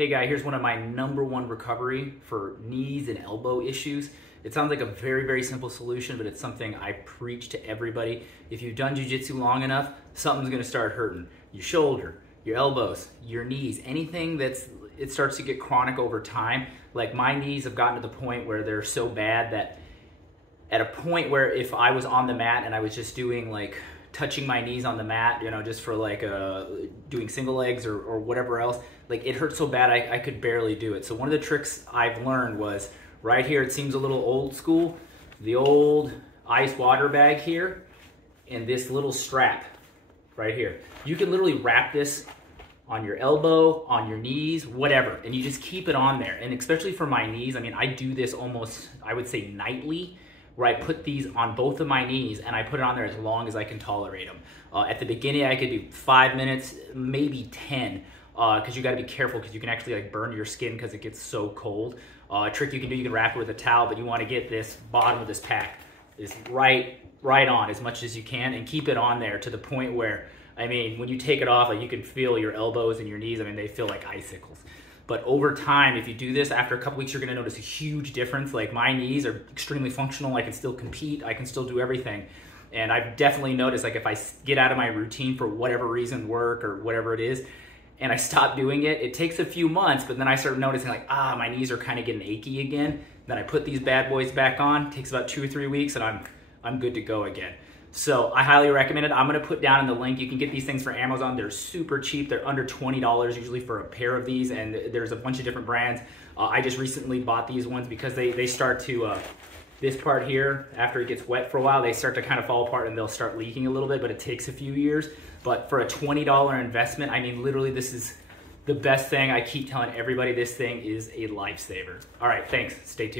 Hey guy, here's one of my #1 recovery for knees and elbow issues. It sounds like a very, very simple solution, but it's something I preach to everybody. If you've done jiu-jitsu long enough, something's gonna start hurting. Your shoulder, your elbows, your knees, anything it starts to get chronic over time. Like my knees have gotten to the point where they're so bad that at a point where if I was on the mat and I was just doing like touching my knees on the mat, you know, just for like doing single legs or whatever else, like it hurt so bad I could barely do it. So one of the tricks I've learned was right here. It seems a little old school, the old ice water bag here and this little strap right here. You can literally wrap this on your elbow, on your knees, whatever, and you just keep it on there. And especially for my knees, I mean, I do this almost, I would say nightly, where I put these on both of my knees and I put it on there as long as I can tolerate them. At the beginning, I could do 5 minutes, maybe 10, because you gotta be careful because you can actually like burn your skin because it gets so cold. A trick you can do, you can wrap it with a towel, but you wanna get this bottom of this pack is right on as much as you can and keep it on there to the point where, I mean, when you take it off, like you can feel your elbows and your knees, I mean, they feel like icicles. But over time, if you do this, after a couple weeks, you're gonna notice a huge difference. Like my knees are extremely functional. I can still compete. I can still do everything. And I've definitely noticed, like if I get out of my routine for whatever reason, work or whatever it is, and I stop doing it, it takes a few months, but then I start noticing like, my knees are kind of getting achy again. Then I put these bad boys back on. It takes about 2 or 3 weeks and I'm good to go again. So I highly recommend it. I'm gonna put down in the link. You can get these things for Amazon. They're super cheap. They're under $20 usually for a pair of these, and there's a bunch of different brands. I just recently bought these ones because they start to, this part here, after it gets wet for a while, they start to kind of fall apart and they'll start leaking a little bit, but it takes a few years. But for a $20 investment, I mean, literally this is the best thing. I keep telling everybody this thing is a lifesaver. All right, thanks. Stay tuned.